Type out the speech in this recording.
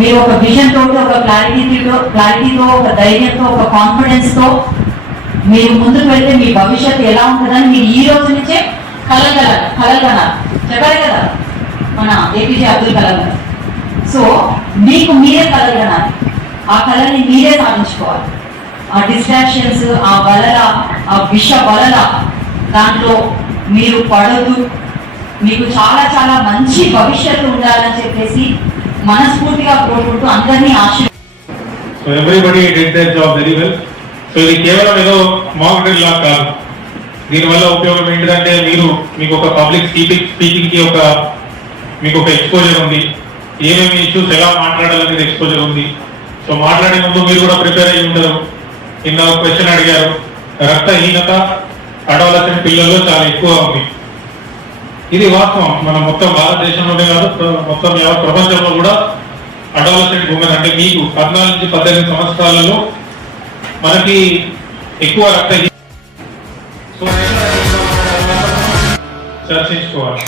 మీరు ఒక విజన్ తోటి, ఒక క్లారిటీతో, ఒక ధైర్యంతో, ఒక కాన్ఫిడెన్స్తో మీరు ముందుకు వెళ్తే మీ భవిష్యత్తు ఎలా ఉంటుందని మీరు ఈ రోజు నుంచే కలగలరు. చెప్పారు కదా మన ఏపీజే అబ్దుల్ కలాం గారు. సో మీకు మీరే కలగనాలి, ఆ కళని మీరే సాధించుకోవాలి. ఆ డిస్ట్రాక్షన్స్, ఆ వలల, ఆ విష వలల దాంట్లో మీరు పడొద్దు. మీకు చాలా చాలా మంచి భవిష్యత్తు ఉండాలని చెప్పేసి మనస్ఫూర్తిగా కోరుకుంటూ అందరినీ so everybody did their job very well. So ఇది కేవలం ఏదో మాక్ డ్రిల్ లా కాదు. దీనివల్ల ఉపయోగం ఏంటంటే మీకు ఒక పబ్లిక్ స్పీకింగ్ కి మీకు ఒక ఎక్స్పోజర్ ఉంది. ఏమేమి ఇష్యూస్ ఎలా మాట్లాడాలనేది ఎక్స్పోజర్ ఉంది. సో మాట్లాడే ముందు మీరు కూడా ప్రిపేర్ అయ్యి ఉంటారు. కింద ఒక క్వశ్చన్ అడిగారు, రక్తహీనత అడోలసెంట్ పిల్లల్లో చాలా ఎక్కువ ఉంది. ఇది వాస్తవం. మన మొత్తం భారతదేశంలోనే కాదు, మొత్తం యావత్ ప్రపంచంలో కూడా అడోలసెంట్ ఉమెన్ అంటే మీకు 14 నుంచి 18 సంవత్సరాలలో మనకి ఎక్కువ రక్తహీనత చర్చించుకోవాలి.